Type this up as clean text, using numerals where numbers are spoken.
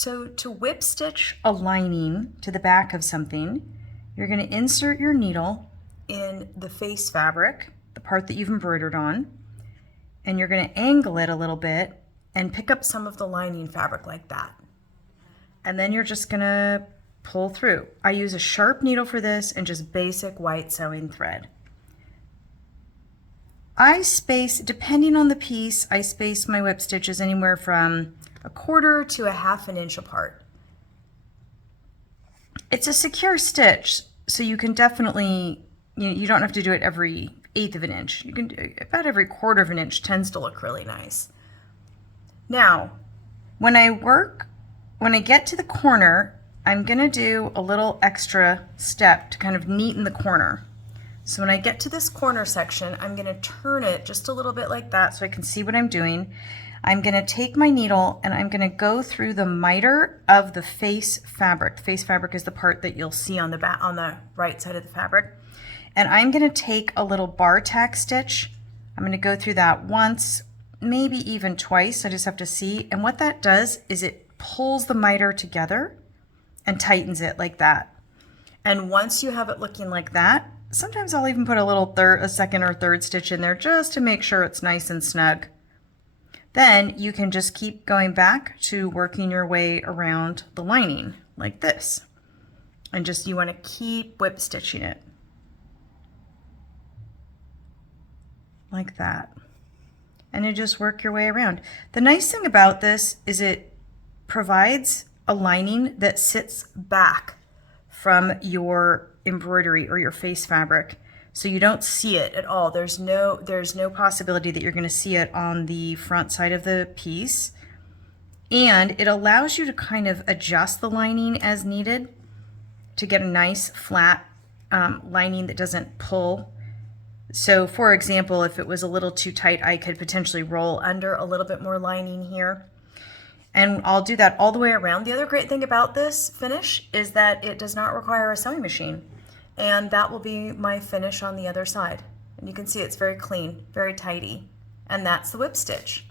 So to whip stitch a lining to the back of something, you're going to insert your needle in the face fabric, the part that you've embroidered on, and you're going to angle it a little bit and pick up some of the lining fabric like that. And then you're just going to pull through. I use a sharp needle for this and just basic white sewing thread. I space, depending on the piece, I space my whip stitches anywhere from 1/4 to 1/2 inch apart. It's a secure stitch, so you can definitely, you don't have to do it every 1/8 of an inch. You can do about every 1/4 inch tends to look really nice. Now, when I get to the corner, I'm gonna do a little extra step to kind of neaten the corner. So when I get to this corner section, I'm gonna turn it just a little bit like that so I can see what I'm doing. I'm gonna take my needle and I'm gonna go through the miter of the face fabric. The face fabric is the part that you'll see on the back, on the right side of the fabric. And I'm gonna take a little bar tack stitch. I'm gonna go through that once, maybe even twice. I just have to see. And what that does is it pulls the miter together and tightens it like that. And once you have it looking like that, sometimes I'll even put a second or third stitch in there just to make sure it's nice and snug. Then you can just keep going back to working your way around the lining like this. And just, you want to keep whip stitching it like that. And you just work your way around. The nice thing about this is it provides a lining that sits back from your embroidery or your face fabric, so you don't see it at all. There's no possibility that you're going to see it on the front side of the piece. And it allows you to kind of adjust the lining as needed to get a nice flat lining that doesn't pull. So for example, if it was a little too tight, I could potentially roll under a little bit more lining here. And I'll do that all the way around. The other great thing about this finish is that it does not require a sewing machine. And that will be my finish on the other side. And you can see it's very clean, very tidy. And that's the whip stitch.